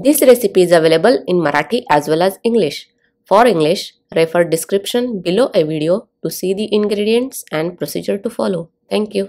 This recipe is available in Marathi as well as English. For English, refer description below a video to see the ingredients and procedure to follow. Thank you.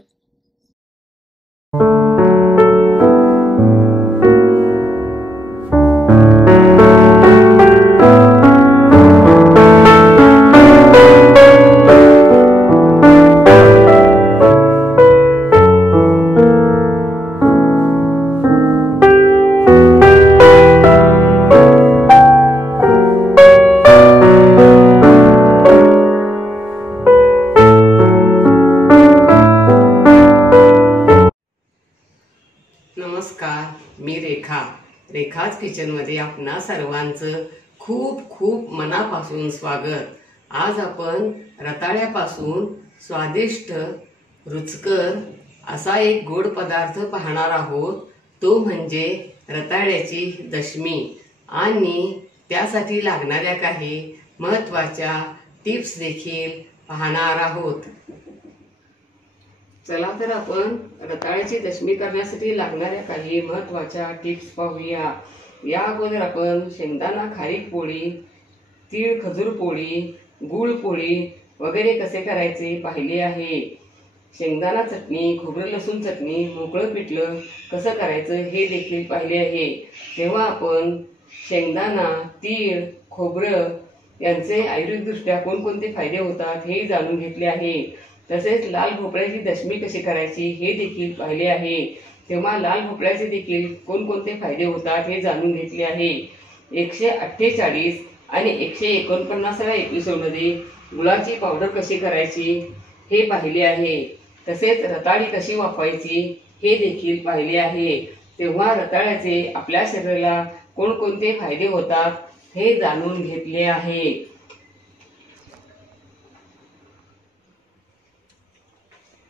नमस्कार, मी रेखाच किचनमध्ये आपणा सर्वांचं खूप खूप मनापासून स्वागत। आज आपण रताळ्यापासून स्वादिष्ट रुचकर असा एक गोड पदार्थ पाहणार आहोत। तो म्हणजे रताळ्याची दशमी आणि त्यासाठी लागणाऱ्या काही महत्त्वाच्या टिप्स देखील पाहणार आहोत। चला तर आपण रताळ्याची दशमी करण्यासाठी लागणाऱ्या काही महत्त्वाच्या टिप्स पाहूया। या अगोदर आपण शेंगदाणा खारीक पोळी, तीळ खजूर पोळी, गूळ पोळी वगैरे कसे करायचे पाहिले आहे। शेंगदाणा चटणी, खोबरं लसूण चटणी, मोकळं पिठलं कसं करायचं हे देखील पाहिले आहे। तेव्हा आपण शेंगदाणा, तीळ, खोबरं यांचे आयुर्वेददृष्ट्या कोणकोणते फायदे होतात हे जाणून घेतले आहे। तसेच लाल भोपळ्याची दशमी कशी करायची हे देखील पाहिले आहे। तेव्हा लाल भोपळ्याचे देखील कोणकोणते फायदे होतात हे जाणून घेतले आहे। 148 आणि 149व्या एपिसोडमध्ये गुळाची पावडर कशी करायची हे पाहिले आहे। तसेच रताळी कशी वापरायची हे देखील पाहिले आहे। तेव्हा रताळ्याचे आपल्या शरीराला कोणकोणते फायदे होतात हे जाणून घेतले आहे।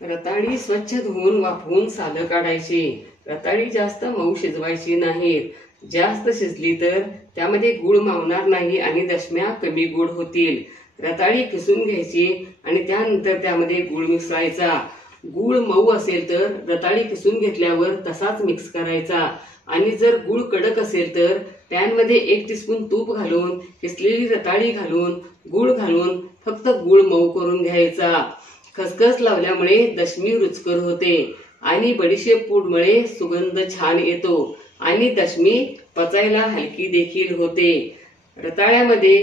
रताळी स्वच्छ धुवून वाफवून सालं काढायची। रताळी जास्त मऊ शिजवायची नाहीत, जास्त शिजली तर त्यामध्ये गूळ मावणार नाही आणि दशम्या कमी गोड होतील। रताळी किसून घ्यायची आणि त्यानंतर त्यामध्ये गूळ मिसळायचा। गूळ मऊ असेल तर रताळी किसून घेतल्यावर तसाच मिक्स करायचा आणि जर गूळ कडक असेल तर पॅनमध्ये 1 टीस्पून तूप घालून किसलेली रताळी घालून गूळ घालून फक्त गूळ मऊ करून घ्यायचा। खसखस लावल्यामुळे दशमी रुचकर होते आणि बडीशेप पूडमुळे सुगंध छान येतो आणि दशमी पचायला हलकी देखील होते। रताळ्यामध्ये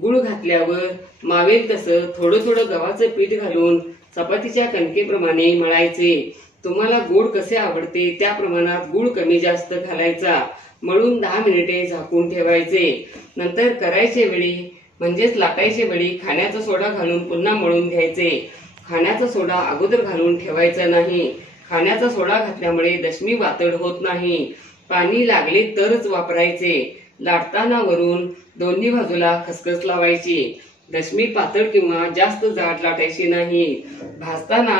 गूळ घातल्यावर मावेल तसं थोडं थोडं गव्हाचं पीठ घालून चपातीच्या कणकेप्रमाणे मळायचे। तुम्हाला गोड कसे आवडते त्या प्रमाणात गूळ कमी जास्त घालायचा। मळून 10 मिनिटे झाकून ठेवायचे। नंतर करायचे वेळी म्हणजेच लाटायचे वेळी खाण्याचा सोडा घालून पुन्हा मळून घ्यायचे। खाण्याचा सोडा अगोदर घालून ठेवायचा नाही। खाण्याचा सोडा घातल्यामुळे दशमी वातड होत नाही। पाणी लागले तरच वापरायचे। लाटताना वरून दोन्ही बाजूला खसखस लावायची। दशमी पातळ किंवा जास्त जाड लाटायची नाही। भाजताना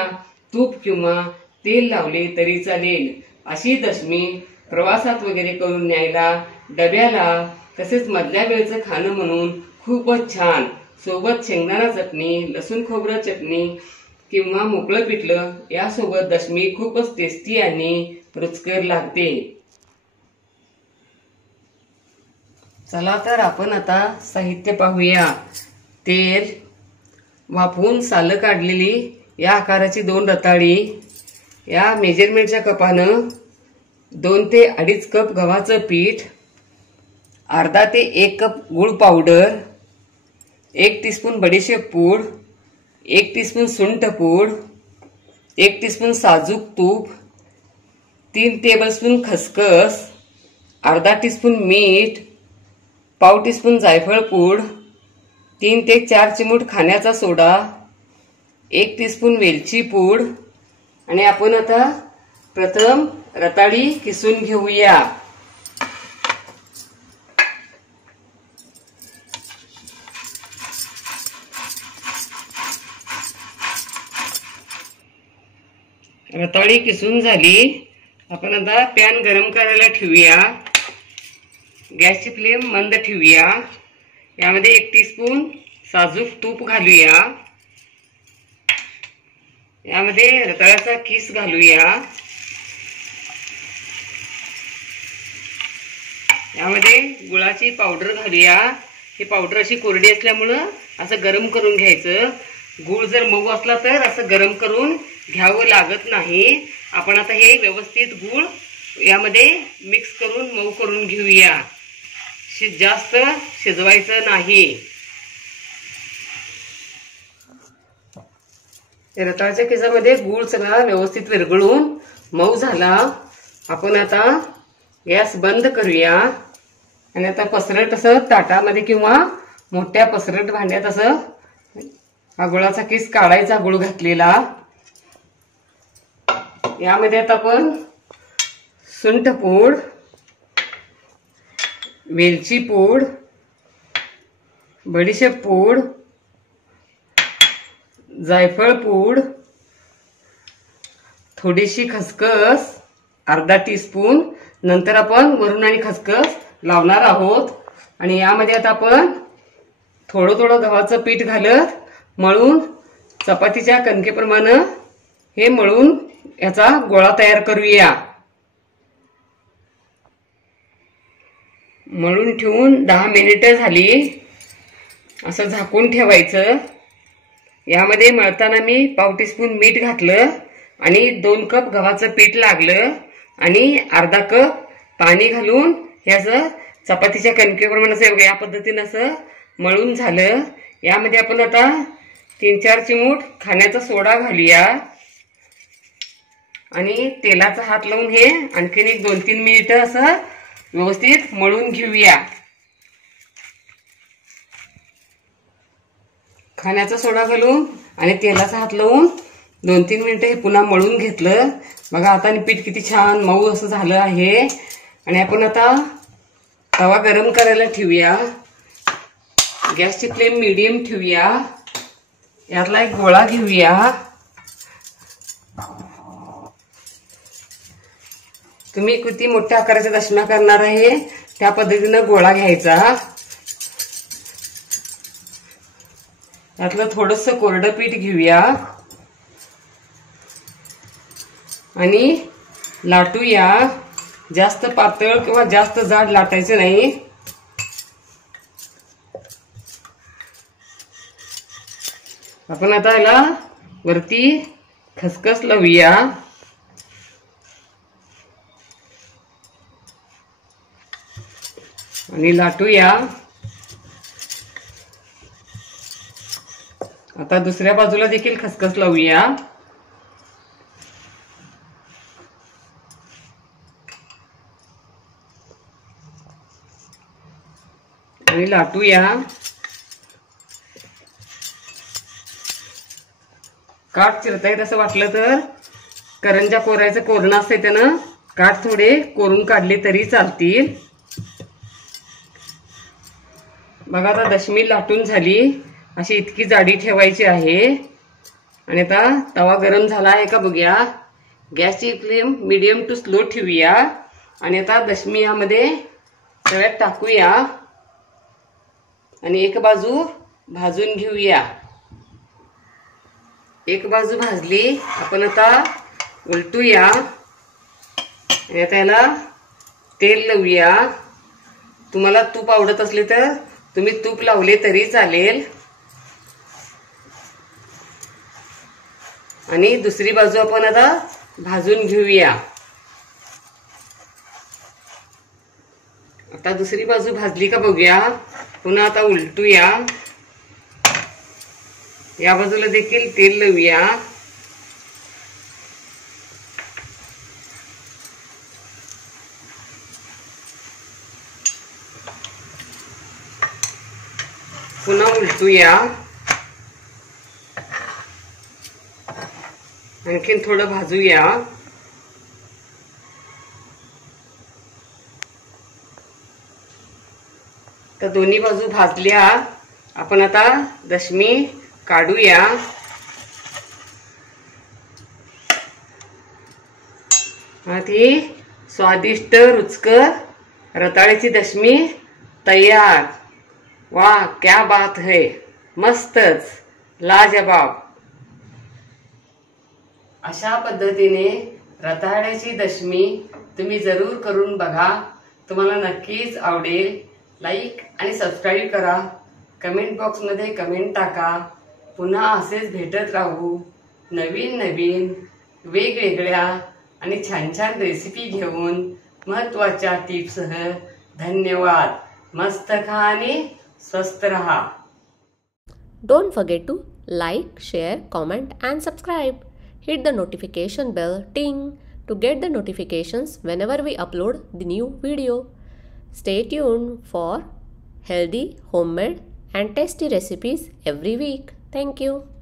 तूप किंवा तेल लावले तरी चालेल। अशी दशमी प्रवासात वगैरे करून न्यायला, डब्याला तसेच मधल्या वेळचं खाणं म्हणून खूपच छान। सोबत शेंगदाणा चटणी, लसूण खोबरं चटणी किंवा मोकळं पिठलं यासोबत दशमी खूपच टेस्टी आणि रुचकर लागते। चला तर आपण आता साहित्य पाहूया। तेल, वाफवून सालं काढलेली या आकाराची 2 रताळी, या मेजरमेंटच्या कपानं 2 ते 2.5 कप गव्हाचं पीठ, अर्धा ते 1 कप गूळ पावडर, 1 टीस्पून बडीशेप पूड, 1 टीस्पून सुंठ पूड, 1 टीस्पून साजूक तूप, 3 टेबलस्पून खसखस, अर्धा टीस्पून मीठ, पाव टीस्पून जायफळ पूड, 3 ते 4 चिमूट खाण्याचा सोडा, 1 टीस्पून वेलची पूड आणि आपण आता प्रथम रताळी किसून घेऊया। रताळी किसून झाली। आपण आता पॅन गरम करायला ठेवूया। गॅसची फ्लेम मंद ठेवूया। यामध्ये 1 टीस्पून साजूक तूप घालूया। यामध्ये रताळ्याचा किस घालूया। यामध्ये गुळाची पावडर घालूया। ही पावडर अशी कोरडी असल्यामुळं असं गरम करून घ्यायचं। गुळ जर मऊ असला तर असं गरम करून घ्यावं लागत नाही। आपण आता हे व्यवस्थित गुळ यामध्ये मिक्स करून मऊ करून घेऊया। जास्त शिजवायचं नाही। रताळ्याच्या खिसामध्ये गुळ सगळा व्यवस्थित विरघळून मऊ झाला। आपण आता गॅस बंद करूया आणि आता पसरट असं ताटामध्ये किंवा मोठ्या पसरट भांड्यात असं हा गुळाचा किस काढायचा गुळ घातलेला। यामध्ये आता आपण सुंठ पूड, वेलची पूड, बडीशेप पूड, जायफळ पूड, थोडीशी खसखस अर्धा टीस्पून, नंतर आपण वरून आणि खसखस लावणार आहोत। आणि यामध्ये आता आपण थोडं थोडं गव्हाचं पीठ घालत मळून चपातीच्या कणकेप्रमाणे हे मळून याचा गोळा तयार करूया। मळून ठेवून 10 मिनिटं झाली। असं झाकून ठेवायचं। यामध्ये मळताना मी पाव टीस्पून मीठ घातलं आणि 2 कप गव्हाचं पीठ लागलं आणि अर्धा कप पाणी घालून हे असं चपातीच्या कणकेप्रमाणे असं या पद्धतीने असं मळून झालं। यामध्ये आपण आता 3-4 चिमूट खाण्याचा सोडा घालूया आणि तेलाचा हात लावून हे आणखीन एक 2-3 मिनिटं असं व्यवस्थित मळून घेऊया। खाण्याचा सोडा घालून आणि तेलाचा हात लावून 2-3 मिनिटं हे पुन्हा मळून घेतलं। बघा आता पीठ किती छान मऊ असं झालं आहे। आणि आपण आता तवा गरम करायला ठेवूया। गॅसची फ्लेम मीडियम ठेवूया। यातला एक गोळा घेऊया। तुम्ही किती मोठ्या आकाराचा दशम्या करणार आहे त्या पद्धतीने गोळा घ्यायचा। यातलं थोडंसं कोरडं पीठ घेऊया आणि लाटूया। जास्त पातळ किंवा जास्त जाड लाटायचं नाही। आपण आता याला वरती खसखस लावूया आणि लाटूया। आता दुसऱ्या बाजूला देखील खसखस लावूया आणि लाटूया। काठ चिरता येत असं वाटलं तर करंजा कोरायचं कोरणं असते त्यानं काठ थोडे कोरून काढले तरी चालतील। बघा आता दशमी लाटून झाली। अशी इतकी जाडी ठेवायची आहे आणि आता तवा गरम झाला आहे का बघूया। गॅसची फ्लेम मीडियम टू स्लो ठेवूया आणि आता दशमी यामध्ये तव्यात टाकूया आणि एक बाजू भाजून घेऊया। एक बाजू भाजली आपण आता उलटूया आणि आता याला तेल लावूया। तुम्हाला तूप आवडत असले तर तुम्ही तूप लावले तरी चालेल। आणि दुसरी बाजू आपण आता भाजून घेऊया। आता दुसरी बाजू भाजली का बघूया। पुन्हा आता उलटूया। या बाजूला देखील तेल लावूया। पुन्हा उलटूया। आणखीन थोडं भाजूया। तर दोन्ही बाजू भाजल्या। आपण आता दशमी काढूया। ती स्वादिष्ट रुचकर रताळ्याची दशमी तयार। वाह क्या बात है, मस्तच लाजवाब। अशा पद्धतीने रताळ्याची दशमी तुम्ही जरूर करून बघा। तुम्हाला नक्कीच आवडेल. लाईक आणि सबस्क्राईब करा. कमेंट बॉक्समध्ये कमेंट टाका. पुन्हा असेच भेटत राहू नवीन नवीन वेगवेगळ्या आणि छान छान रेसिपी घेऊन महत्त्वाच्या टिप्ससह. धन्यवाद. मस्त खा आणि स्वस्थ रहा. Don't forget to like, share, comment and subscribe. Hit the notification bell ting to get the notifications whenever we upload the new video. Stay tuned for healthy, homemade and tasty recipes every week. Thank you.